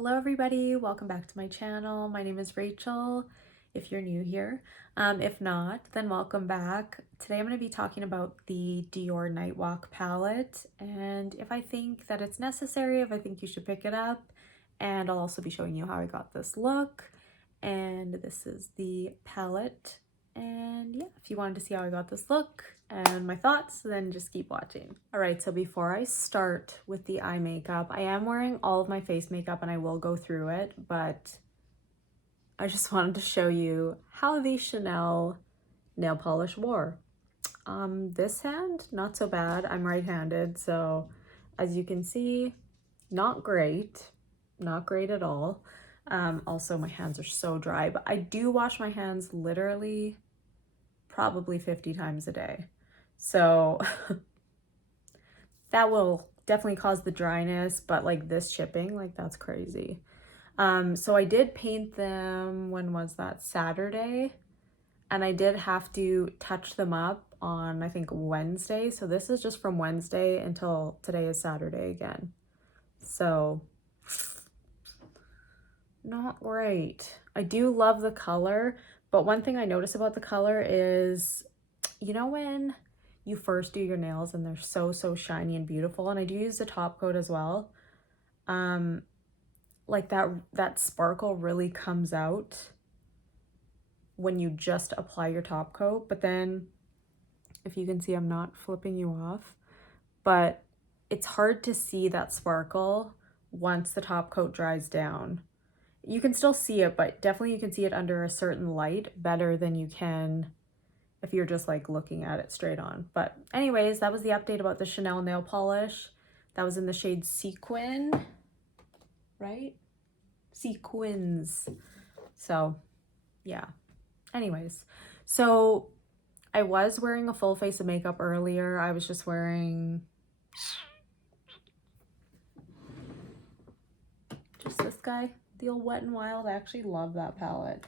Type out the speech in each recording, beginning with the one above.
Hello everybody, welcome back to my channel. My name is Rachel, if you're new here. If not, then welcome back. Today I'm going to be talking about the Dior Nightwalk palette and if I think that it's necessary, if I think you should pick it up. And I'll also be showing you how I got this look. And this is the palette. And yeah, if you wanted to see how I got this look and my thoughts, then just keep watching. All right, so before I start with the eye makeup, I am wearing all of my face makeup and I will go through it, but I just wanted to show you how the Chanel nail polish wore. This hand, not so bad. I'm right-handed, so as you can see, not great at all. Also my hands are so dry, but I do wash my hands literally probably 50 times a day. So that will definitely cause the dryness, but like this chipping, like that's crazy. So I did paint them, when was that? Saturday. And I did have to touch them up on, I think, Wednesday. So this is just from Wednesday until today is Saturday again. So not great. I do love the color, but one thing I notice about the color is, you know, when you first do your nails and they're so shiny and beautiful, and I do use the top coat as well, like that sparkle really comes out when you just apply your top coat. But then, if you can see, I'm not flipping you off, but it's hard to see that sparkle once the top coat dries down. You can still see it, but definitely you can see it under a certain light better than you can if you're just like looking at it straight on. But anyways, that was the update about the Chanel nail polish. That was in the shade Sequin, right? Sequins. So yeah. Anyways, so I was wearing a full face of makeup earlier. I was just wearing just this guy, the old Wet n Wild. I actually love that palette.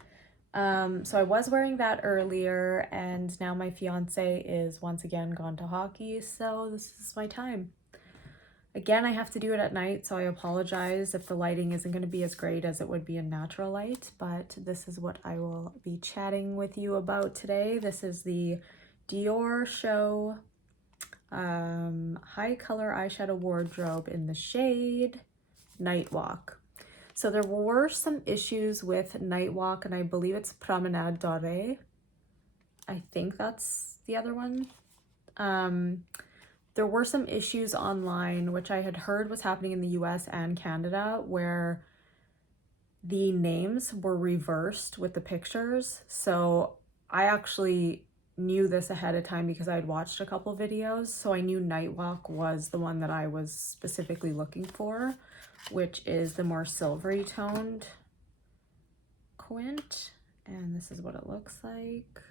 So I was wearing that earlier, and now my fiance is once again gone to hockey, so this is my time. Again, I have to do it at night, so I apologize if the lighting isn't going to be as great as it would be in natural light, but this is what I will be chatting with you about today. This is the Diorshow high color eyeshadow wardrobe in the shade Nightwalk. So there were some issues with Nightwalk, and I believe it's Promenade Dorée. I think that's the other one. There were some issues online, which I had heard was happening in the US and Canada, where the names were reversed with the pictures. So I actually knew this ahead of time because I had watched a couple videos. So I knew Nightwalk was the one that I was specifically looking for, which is the more silvery toned quint. And this is what it looks like.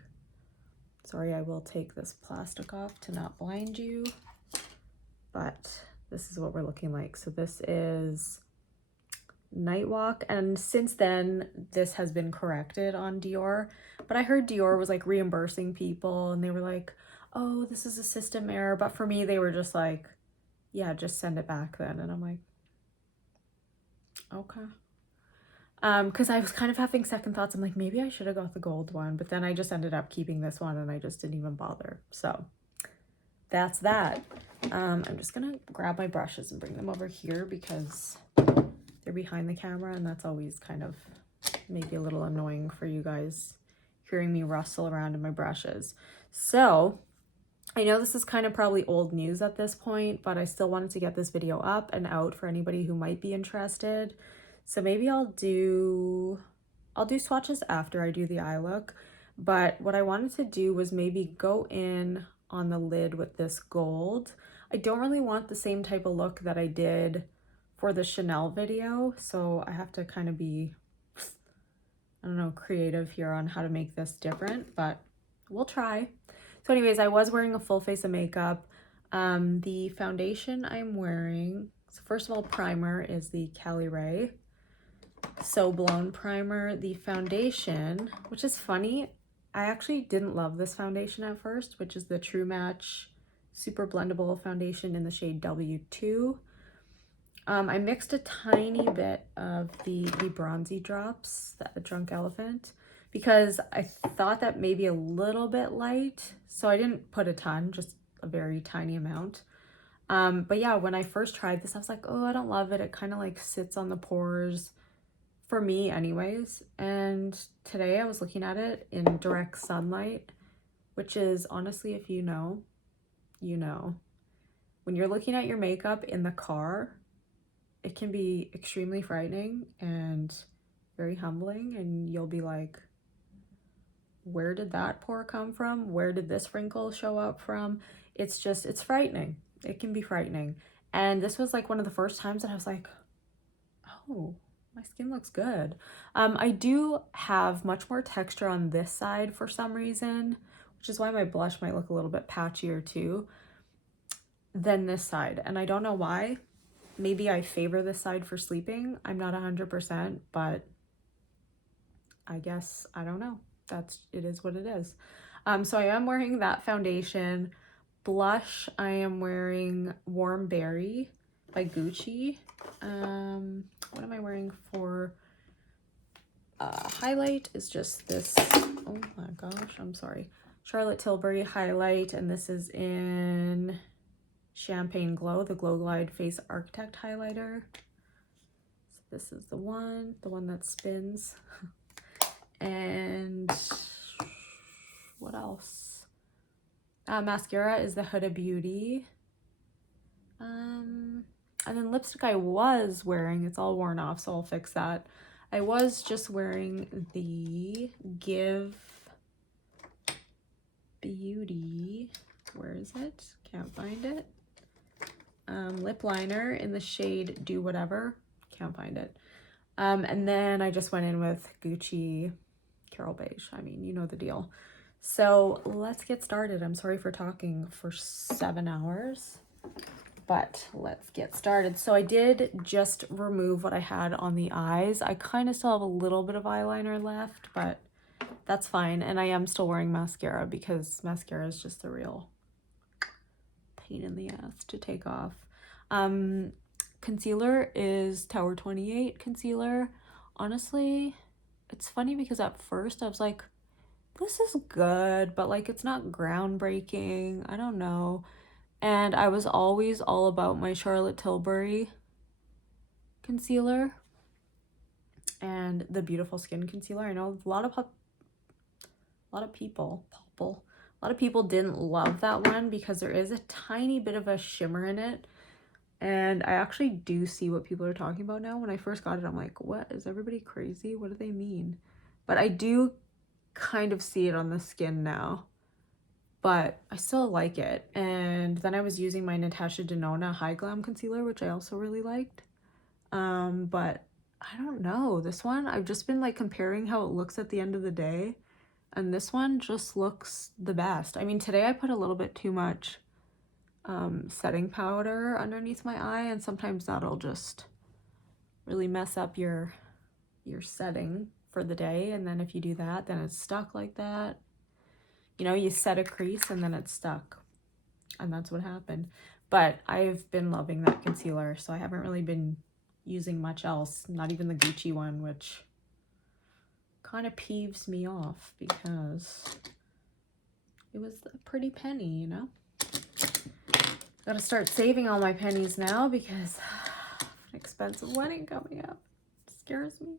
Sorry, I will take this plastic off to not blind you, but this is what we're looking like. So this is Nightwalk, and since then this has been corrected on Dior, but I heard Dior was like reimbursing people and they were like, oh, this is a system error, but for me they were just like, yeah, just send it back then. And I'm like, okay. Because I was kind of having second thoughts. I'm like, maybe I should have got the gold one, but then I just ended up keeping this one and I just didn't even bother. So that's that. I'm just gonna grab my brushes and bring them over here because they're behind the camera, and that's always kind of maybe a little annoying for you guys hearing me rustle around in my brushes. So I know this is kind of probably old news at this point, but I still wanted to get this video up and out for anybody who might be interested. So maybe I'll do swatches after I do the eye look, but what I wanted to do was maybe go in on the lid with this gold. I don't really want the same type of look that I did for the Chanel video, so I have to kind of be, I don't know, creative here on how to make this different, but we'll try. So anyways, I was wearing a full face of makeup. The foundation I'm wearing, so first of all, primer is the Caliray So Blown primer. The foundation, which is funny, I actually didn't love this foundation at first, which is the True Match Super Blendable foundation in the shade W2. I mixed a tiny bit of the bronzy drops, the Drunk Elephant, because I thought that maybe a little bit light. So I didn't put a ton, just a very tiny amount. But yeah, when I first tried this, I was like, oh, I don't love it. It kind of like sits on the pores for me anyways. And today I was looking at it in direct sunlight, which is honestly, if you know, you know. When you're looking at your makeup in the car, it can be extremely frightening and very humbling, and you'll be like, where did that pore come from? Where did this wrinkle show up from? It's frightening. It can be frightening. And this was like one of the first times that I was like, oh, my skin looks good. I do have much more texture on this side for some reason, which is why my blush might look a little bit patchier too than this side. And I don't know why. Maybe I favor this side for sleeping. I'm not 100%, but I guess, I don't know. It is what it is. So I am wearing that foundation. Blush, I am wearing Warm Berry by Gucci. What am I wearing for highlight is just this, oh my gosh, I'm sorry. Charlotte Tilbury highlight, and this is in Champagne Glow, the Glow Glide Face Architect highlighter. So this is the one that spins. And what else? Mascara is the Huda Beauty. And then lipstick I was wearing, it's all worn off, so I'll fix that. I was just wearing the Give Beauty, where is it? Can't find it. Lip liner in the shade Do Whatever, can't find it. And then I just went in with Gucci Carol Beige. I mean, you know the deal. So let's get started. I'm sorry for talking for 7 hours, but let's get started. So I did just remove what I had on the eyes. I kind of still have a little bit of eyeliner left, but that's fine. And I am still wearing mascara because mascara is just a real pain in the ass to take off. Concealer is Tower 28 concealer. Honestly, it's funny because at first I was like, this is good, but like it's not groundbreaking. I don't know. And I was always all about my Charlotte Tilbury concealer and the Beautiful Skin concealer. I know a lot of people didn't love that one because there is a tiny bit of a shimmer in it. And I actually do see what people are talking about now. When I first got it, I'm like, what? Is everybody crazy? What do they mean? But I do kind of see it on the skin now. But I still like it. And then I was using my Natasha Denona High Glam Concealer, which I also really liked. But I don't know. This one, I've just been like comparing how it looks at the end of the day. And this one just looks the best. I mean, today I put a little bit too much setting powder underneath my eye, and sometimes that'll just really mess up your setting for the day. And then if you do that, then it's stuck like that. You know, you set a crease and then it's stuck, and that's what happened. But I've been loving that concealer, so I haven't really been using much else, not even the Gucci one, which kind of peeves me off because it was a pretty penny, you know. Gotta start saving all my pennies now because an expensive wedding coming up. It scares me.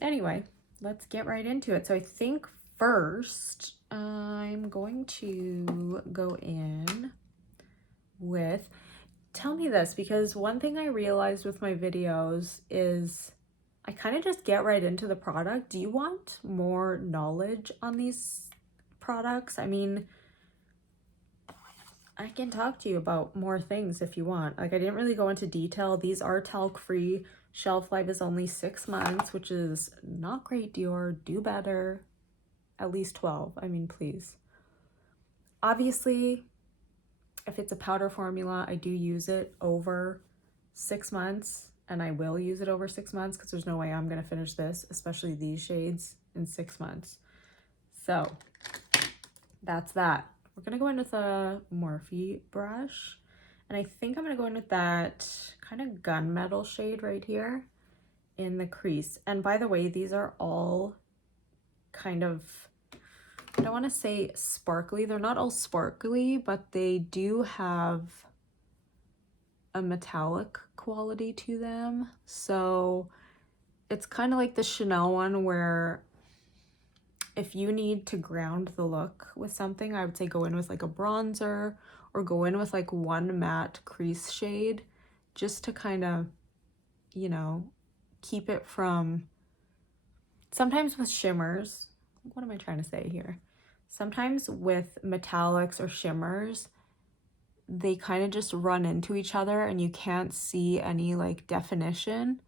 Anyway, let's get right into it. So I think first I'm going to go in with, tell me this, because one thing I realized with my videos is I kind of just get right into the product. Do you want more knowledge on these products? I mean, I can talk to you about more things if you want. Like, I didn't really go into detail. These are talc free. Shelf life is only 6 months, which is not great, Dior. Do better. At least 12. I mean, please. Obviously, if it's a powder formula, I do use it over 6 months, and I will use it over 6 months because there's no way I'm going to finish this, especially these shades, in 6 months. So that's that. We're going to go in with a Morphe brush, And I think I'm going to go in with that kind of gunmetal shade right here in the crease. And by the way, these are all kind of, I don't want to say sparkly. They're not all sparkly, but they do have a metallic quality to them. So it's kind of like the Chanel one where if you need to ground the look with something, I would say go in with like a bronzer or go in with like one matte crease shade just to kind of, you know, keep it from, sometimes with shimmers, what am I trying to say here? Sometimes with metallics or shimmers, they kind of just run into each other and you can't see any like definition.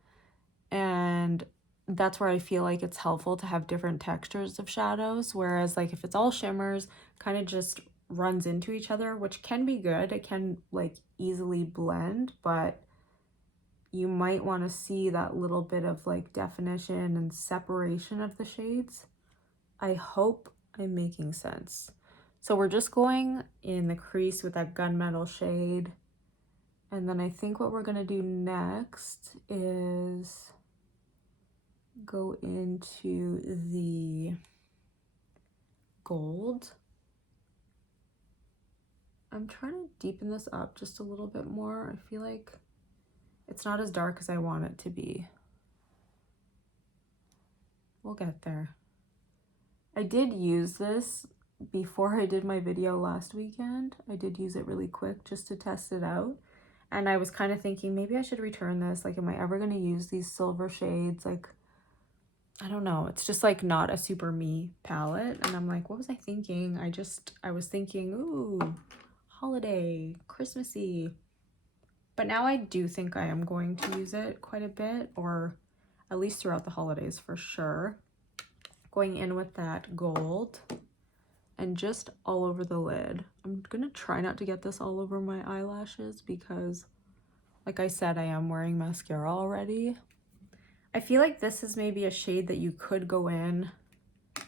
And that's where I feel like it's helpful to have different textures of shadows, whereas like if it's all shimmers, kind of just runs into each other, which can be good. It can like easily blend, but you might want to see that little bit of like definition and separation of the shades. I hope I'm making sense. So we're just going in the crease with that gunmetal shade. And then I think what we're gonna do next is go into the gold. I'm trying to deepen this up just a little bit more. I feel like it's not as dark as I want it to be. We'll get there. I did use this before I did my video last weekend. I did use it really quick just to test it out. And I was kind of thinking maybe I should return this. Like, am I ever going to use these silver shades? Like, I don't know. It's just like not a super me palette. And I'm like, what was I thinking? I was thinking, ooh, holiday, Christmassy. But now I do think I am going to use it quite a bit, or at least throughout the holidays for sure. Going in with that gold and just all over the lid. I'm gonna try not to get this all over my eyelashes because, like I said, I am wearing mascara already. I feel like this is maybe a shade that you could go in,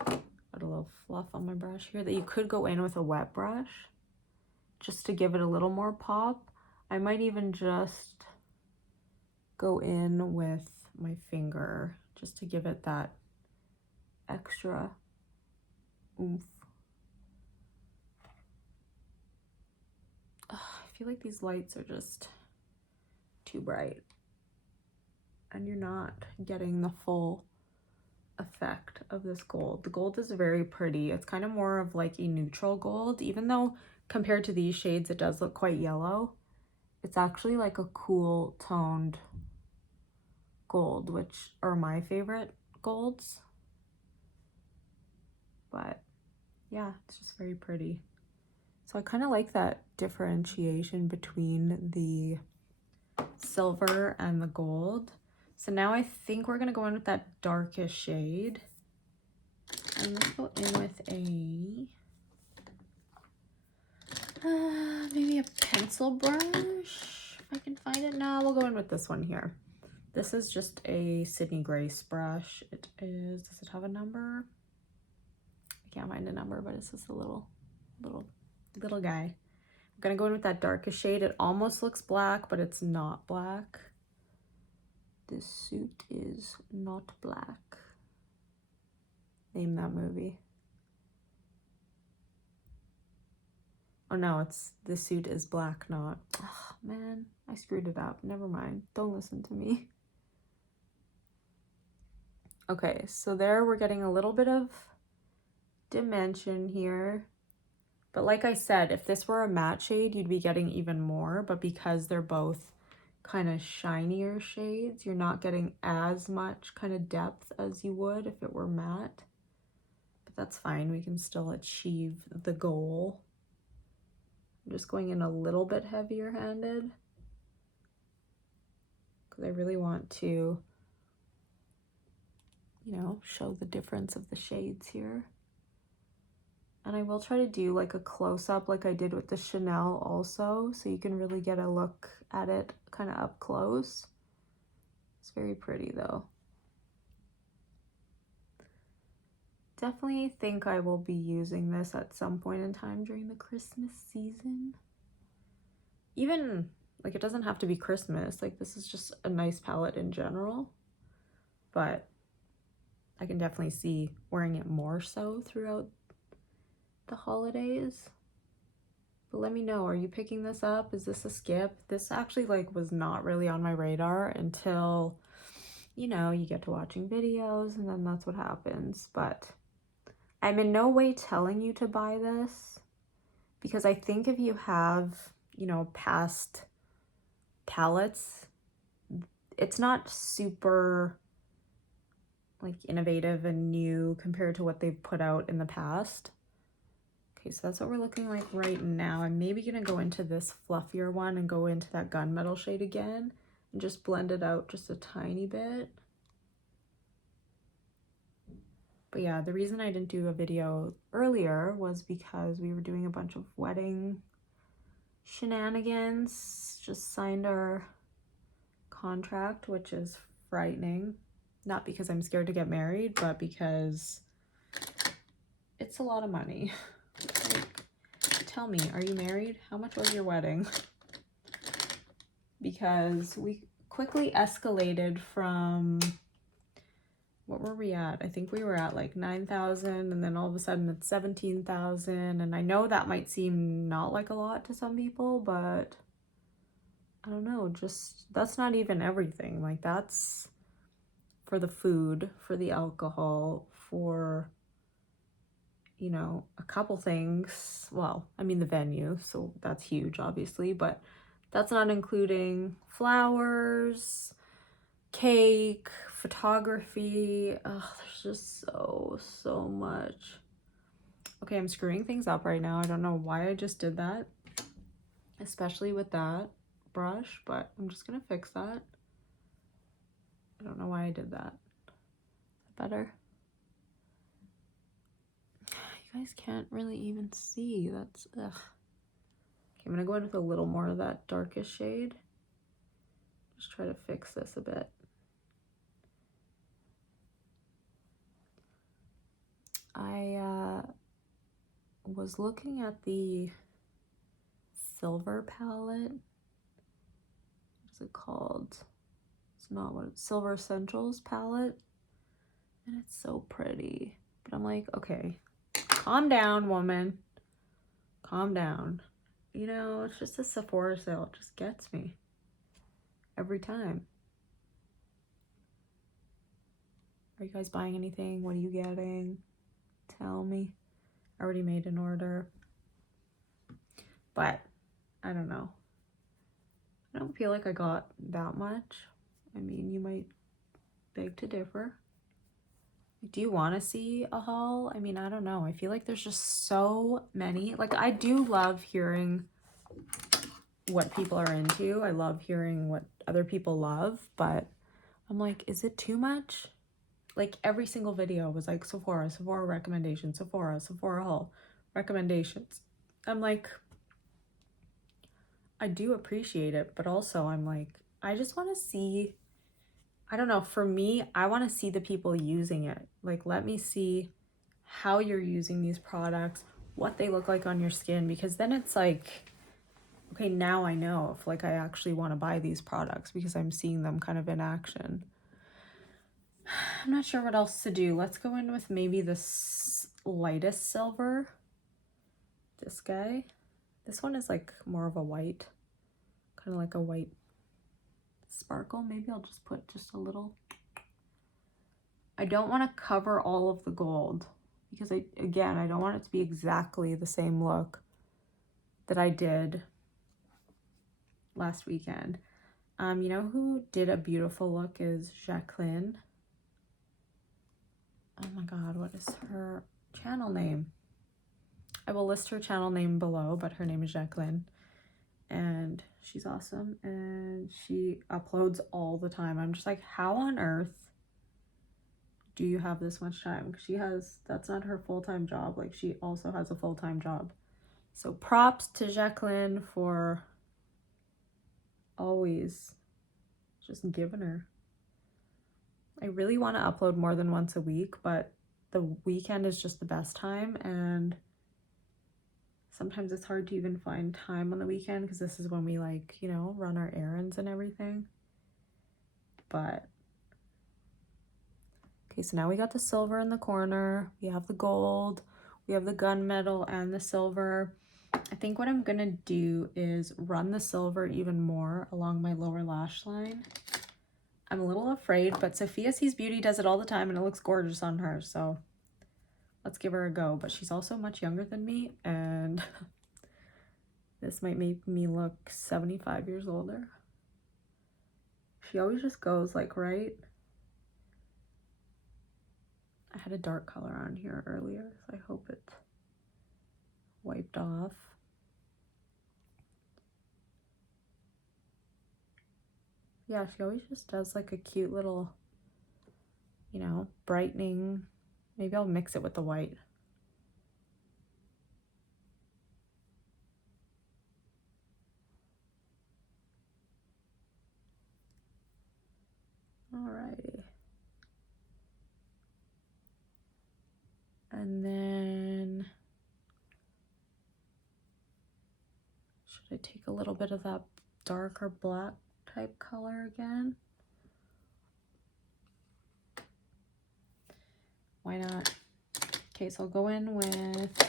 got a little fluff on my brush here, that you could go in with a wet brush just to give it a little more pop. I might even just go in with my finger just to give it that extra oomph. Ugh, I feel like these lights are just too bright and you're not getting the full effect of this gold. The gold is very pretty. It's kind of more of like a neutral gold, even though compared to these shades it does look quite yellow. It's actually like a cool toned gold, which are my favorite golds. But yeah, it's just very pretty. So I kind of like that differentiation between the silver and the gold. So now I think we're gonna go in with that darkest shade. And let's go in with a maybe a pencil brush, if I can find it. No, we'll go in with this one here. This is just a Sydney Grace brush. It is, does it have a number? I can't find a number, but it's just a little guy. I'm gonna go in with that darkest shade. It almost looks black, but it's not black. This suit is not black. Name that movie. Oh no, it's This Suit Is Black, not. Oh man, I screwed it up. Never mind. Don't listen to me. Okay, so there we're getting a little bit of dimension here. But like I said, if this were a matte shade, you'd be getting even more. But because they're both kind of shinier shades, you're not getting as much kind of depth as you would if it were matte. But that's fine. We can still achieve the goal. I'm just going in a little bit heavier handed because I really want to, you know, show the difference of the shades here. And I will try to do like a close-up like I did with the Chanel also, so you can really get a look at it kind of up close. It's very pretty though. Definitely think I will be using this at some point in time during the Christmas season. even, like, it doesn't have to be Christmas. Like, this is just a nice palette in general. But I can definitely see wearing it more so throughout the holidays. But let me know, are you picking this up? Is this a skip? This actually, like, was not really on my radar until, you know, you get to watching videos and then that's what happens. But I'm in no way telling you to buy this, because I think if you have, you know, past palettes, it's not super, like, innovative and new compared to what they've put out in the past. Okay, so that's what we're looking like right now. I'm maybe gonna go into this fluffier one and go into that gunmetal shade again and just blend it out just a tiny bit. But yeah, the reason I didn't do a video earlier was because we were doing a bunch of wedding shenanigans. Just signed our contract, which is frightening. Not because I'm scared to get married, but because it's a lot of money. Like, tell me, are you married? How much was your wedding? Because we quickly escalated from, what were we at? I think we were at like 9,000, and then all of a sudden it's 17,000. And I know that might seem not like a lot to some people, but I don't know, just that's not even everything. Like, that's for the food, for the alcohol, for, you know, a couple things. Well, I mean the venue, so that's huge obviously, but that's not including flowers, cake, photography. Ugh, there's just so much. Okay, I'm screwing things up right now. I don't know why I just did that, especially with that brush, but I'm just gonna fix that. I don't know why I did that. Better? You guys can't really even see. That's, ugh. Okay, I'm gonna go in with a little more of that darkest shade. Just try to fix this a bit. I was looking at the silver palette. What's it called? It's not what it's, Silver Essentials palette. And it's so pretty. But I'm like, okay, calm down, woman. Calm down. You know, it's just a Sephora sale. It just gets me every time. Are you guys buying anything? What are you getting? Tell me. I already made an order. But I don't know. I don't feel like I got that much. I mean, you might beg to differ. Do you want to see a haul? I mean, I don't know. I feel like there's just so many. Like, I do love hearing what people are into. I love hearing what other people love, but I'm like, is it too much? Like, every single video was like Sephora, Sephora recommendations, Sephora, Sephora haul recommendations. I'm like, I do appreciate it, but also I'm like, I just want to see, I don't know, for me, I want to see the people using it. Like, let me see how you're using these products, what they look like on your skin, because then it's like, okay, now I know if, like, I actually want to buy these products because I'm seeing them kind of in action. I'm not sure what else to do. Let's go in with maybe this lightest silver. This guy. This one is like more of a white, kind of like a white sparkle. Maybe I'll just put just a little. I don't want to cover all of the gold because I don't want it to be exactly the same look that I did last weekend. You know who did a beautiful look is Jacqueline. Oh my god, what is her channel name? I will list her channel name below, but her name is Jacqueline. And she's awesome, and she uploads all the time. I'm just like, how on earth do you have this much time? She has, that's not her full-time job. Like, she also has a full-time job. So props to Jacqueline for always just giving her. I really want to upload more than once a week, but the weekend is just the best time, and sometimes it's hard to even find time on the weekend because this is when we like, you know, run our errands and everything. But okay, so now we got the silver in the corner. We have the gold. We have the gunmetal and the silver. I think what I'm gonna do is run the silver even more along my lower lash line. I'm a little afraid, but Sophia Sees Beauty does it all the time and it looks gorgeous on her, so let's give her a go. But she's also much younger than me, and this might make me look 75 years older. She always just goes like right. I had a dark color on here earlier, so I hope it wiped off. Yeah, she always just does like a cute little, you know, brightening. Maybe I'll mix it with the white. Alrighty. And then, should I take a little bit of that darker black type color again? Why not? Okay, so I'll go in with,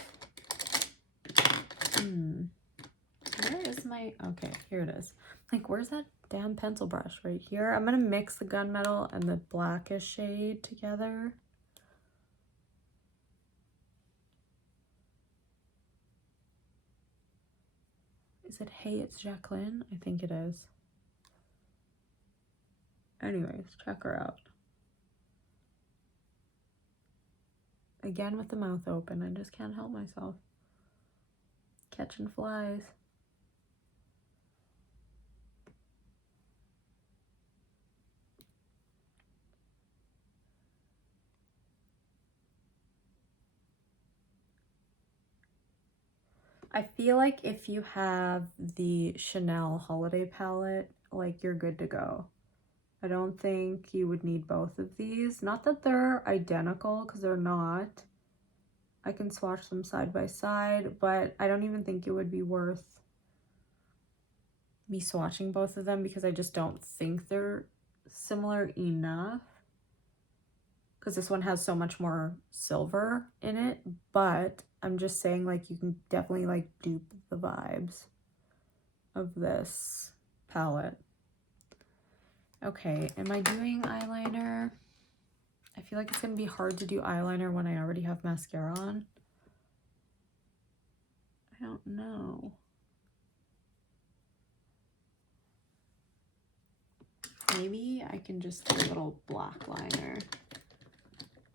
where is my, okay, here it is. Like, where's that damn pencil brush? Right here. I'm gonna mix the gunmetal and the blackish shade together. Is it Hey It's Jacqueline? I think it is. Anyways, check her out. Again with the mouth open, I just can't help myself. Catching flies. I feel like if you have the Chanel holiday palette, like you're good to go. I don't think you would need both of these. Not that they're identical, because they're not. I can swatch them side by side, but I don't even think it would be worth me swatching both of them because I just don't think they're similar enough. Because this one has so much more silver in it, but I'm just saying, like, you can definitely like dupe the vibes of this palette. Okay, am I doing eyeliner? I feel like it's gonna be hard to do eyeliner when I already have mascara on. I don't know. Maybe I can just do a little black liner.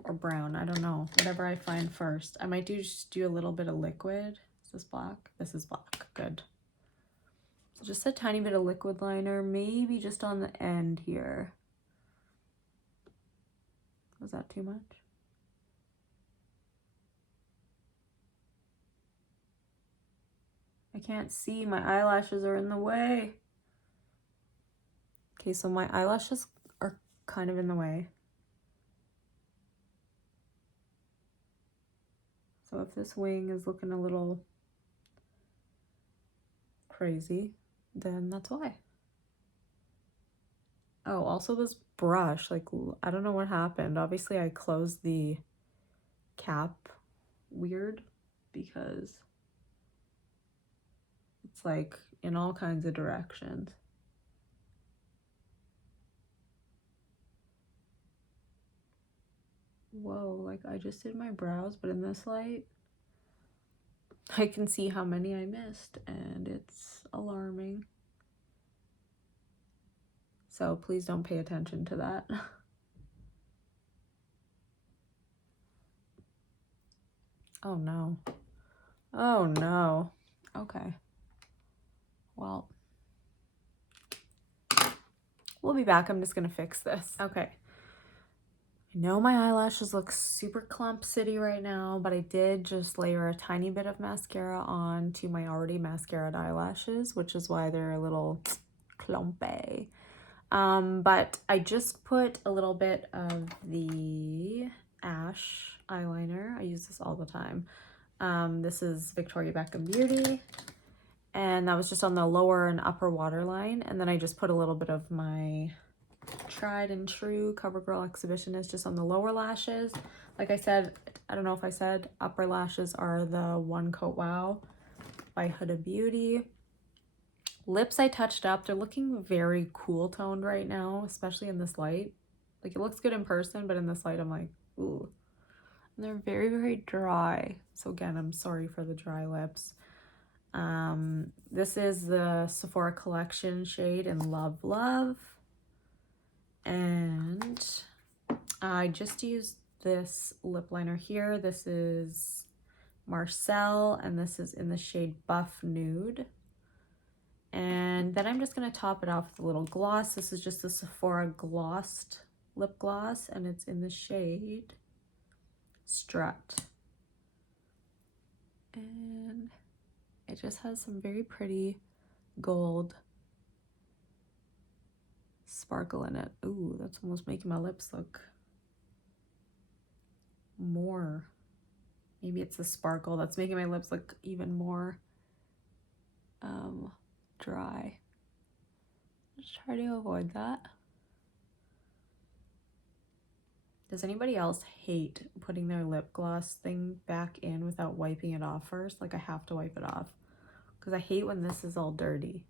Or brown, I don't know, whatever I find first. I might just do a little bit of liquid. Is this black? This is black, good. So just a tiny bit of liquid liner, maybe just on the end here. Was that too much? I can't see, my eyelashes are in the way. Okay, so my eyelashes are kind of in the way. So if this wing is looking a little crazy, then that's why. Oh, also this brush, like, I don't know what happened. Obviously I closed the cap weird because it's like in all kinds of directions. Whoa, like I just did my brows, but in this light, I can see how many I missed and it's alarming. So please don't pay attention to that. Oh no. Oh no. Okay. Well, we'll be back. I'm just gonna fix this. Okay. I know my eyelashes look super clump city right now, but I did just layer a tiny bit of mascara on to my already mascaraed eyelashes, which is why they're a little clumpy. But I just put a little bit of the Ash eyeliner. I use this all the time. This is Victoria Beckham Beauty. And that was just on the lower and upper waterline. And then I just put a little bit of my tried and true CoverGirl Exhibitionist just on the lower lashes. Like I said, I don't know if I said, upper lashes are the One Coat Wow by Huda Beauty. Lips I touched up. They're looking very cool toned right now, especially in this light. Like, it looks good in person, but in this light I'm like, ooh. And they're very, very dry. So again, I'm sorry for the dry lips. This is the Sephora Collection shade in Love Love. And I just used this lip liner here. This is Marcel, and this is in the shade Buff Nude. And then I'm just going to top it off with a little gloss. This is just the Sephora Glossed Lip Gloss, and it's in the shade Strut. And it just has some very pretty gold sparkle in it. Ooh, that's almost making my lips look more. Maybe it's the sparkle that's making my lips look even more dry. Just try to avoid that. Does anybody else hate putting their lip gloss thing back in without wiping it off first? Like, I have to wipe it off because I hate when this is all dirty.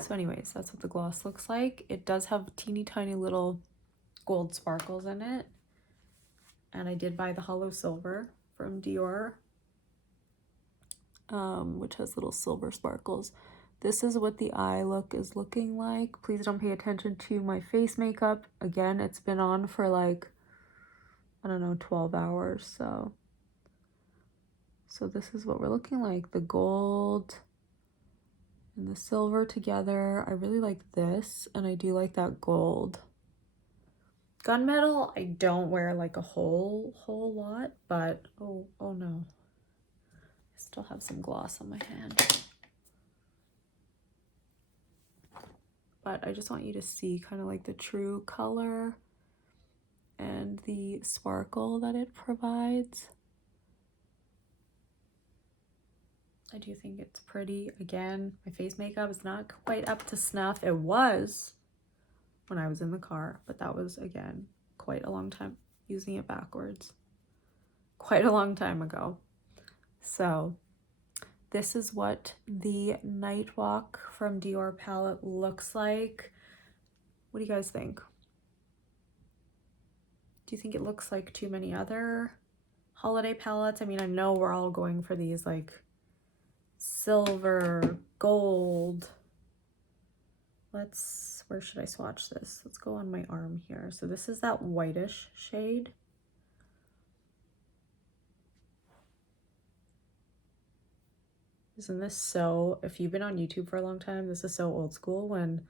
So anyways, that's what the gloss looks like. It does have teeny tiny little gold sparkles in it. And I did buy the Hollow Silver from Dior, which has little silver sparkles. This is what the eye look is looking like. Please don't pay attention to my face makeup. Again, it's been on for like, I don't know, 12 hours. So this is what we're looking like. The gold and the silver together. I really like this, and I do like that gold. Gunmetal, I don't wear like a whole lot, but oh no. I still have some gloss on my hand. But I just want you to see kind of like the true color and the sparkle that it provides. I do think it's pretty. Again, my face makeup is not quite up to snuff. It was when I was in the car, but that was, again, quite a long time, using it backwards. Quite a long time ago. So this is what the Nightwalk from Dior palette looks like. What do you guys think? Do you think it looks like too many other holiday palettes? I mean, I know we're all going for these like silver, gold. Where should I swatch this? Let's go on my arm here. So this is that whitish shade. Isn't this so, if you've been on YouTube for a long time, this is so old school when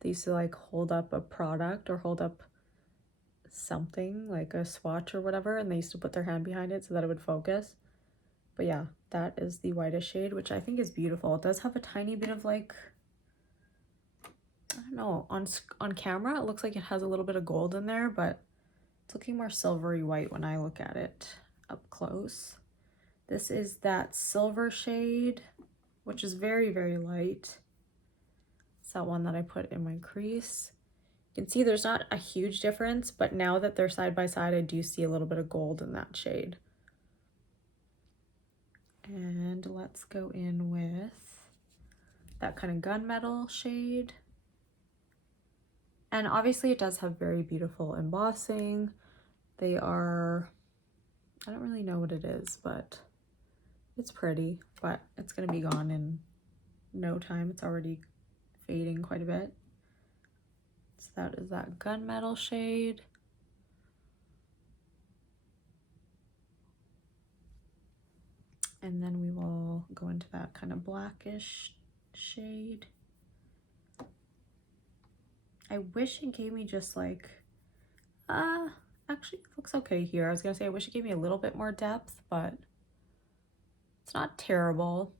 they used to like hold up a product or hold up something like a swatch or whatever, and they used to put their hand behind it so that it would focus. But yeah, that is the whitest shade, which I think is beautiful. It does have a tiny bit of like, I don't know, on camera it looks like it has a little bit of gold in there, but it's looking more silvery white when I look at it up close. This is that silver shade, which is very, very light. It's that one that I put in my crease. You can see there's not a huge difference, but now that they're side by side, I do see a little bit of gold in that shade. And let's go in with that kind of gunmetal shade. And obviously it does have very beautiful embossing. They are, I don't really know what it is, but it's pretty, but it's gonna be gone in no time. It's already fading quite a bit. So that is that gunmetal shade. And then we will go into that kind of blackish shade. I wish it gave me just like, actually it looks okay here. I was gonna say I wish it gave me a little bit more depth, but it's not terrible.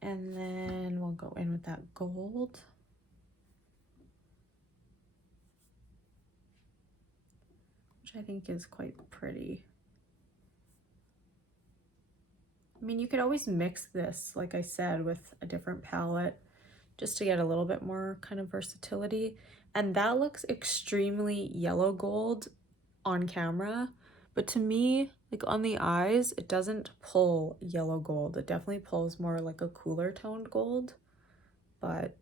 And then we'll go in with that gold. Which I think is quite pretty. I mean, you could always mix this, like I said, with a different palette just to get a little bit more kind of versatility. And that looks extremely yellow gold on camera, but to me, like on the eyes, it doesn't pull yellow gold. It definitely pulls more like a cooler toned gold, but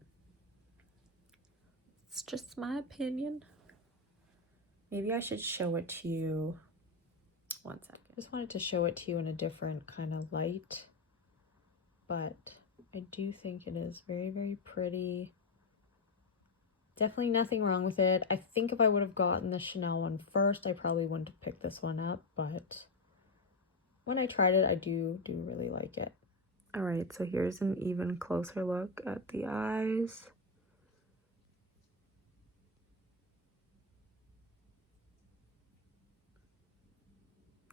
it's just my opinion. Maybe I should show it to you. One second. Just wanted to show it to you in a different kind of light, but I do think it is very, very pretty. Definitely nothing wrong with it. I think if I would have gotten the Chanel one first, I probably wouldn't have picked this one up, but when I tried it, I do really like it. All right, so here's an even closer look at the eyes.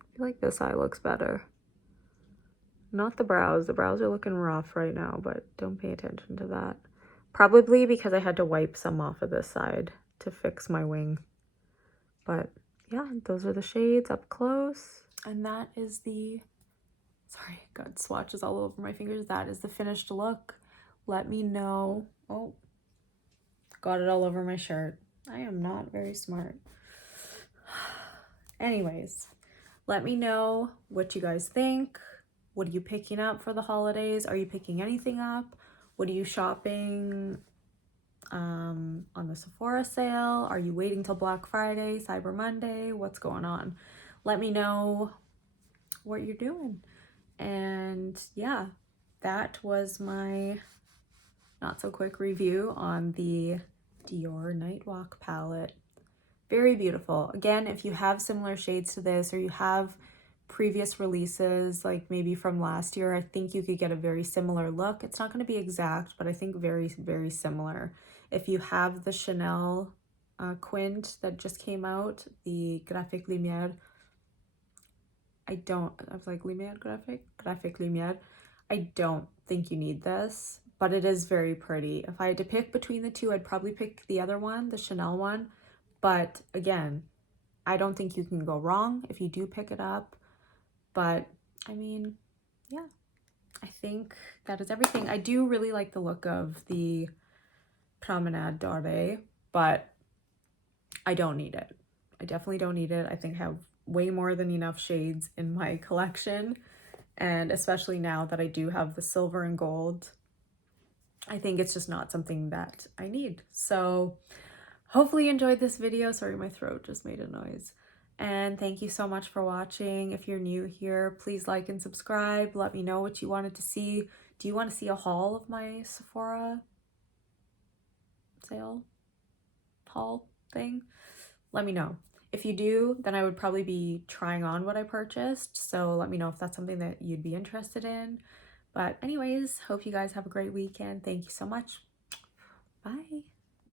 I feel like this eye looks better. Not the brows. The brows are looking rough right now, but don't pay attention to that. Probably because I had to wipe some off of this side to fix my wing. But yeah, those are the shades up close. And that is the, sorry, got swatches all over my fingers. That is the finished look. Let me know. Oh, got it all over my shirt. I am not very smart. Anyways, let me know what you guys think. What are you picking up for the holidays? Are you picking anything up? What are you shopping on the Sephora sale? Are you waiting till Black Friday, Cyber Monday? What's going on? Let me know what you're doing. And yeah, that was my not so quick review on the Dior Nightwalk palette. Very beautiful. Again, if you have similar shades to this, or you have previous releases, like maybe from last year, I think you could get a very similar look. It's not going to be exact, but I think very, very similar. If you have the Chanel Quint that just came out, the Graphique Lumière, I was like Lumière Graphique Lumière. I don't think you need this, but it is very pretty. If I had to pick between the two, I'd probably pick the other one, the Chanel one. But again, I don't think you can go wrong if you do pick it up. But I mean, yeah, I think that is everything. I do really like the look of the Promenade Dorée, but I don't need it. I definitely don't need it. I think I have way more than enough shades in my collection. And especially now that I do have the silver and gold, I think it's just not something that I need. So hopefully you enjoyed this video. Sorry, my throat just made a noise. And thank you so much for watching. If you're new here, please like and subscribe. Let me know what you wanted to see. Do you want to see a haul of my Sephora sale haul thing? Let me know. If you do, then I would probably be trying on what I purchased. So let me know if that's something that you'd be interested in. But anyways, hope you guys have a great weekend. Thank you so much. Bye.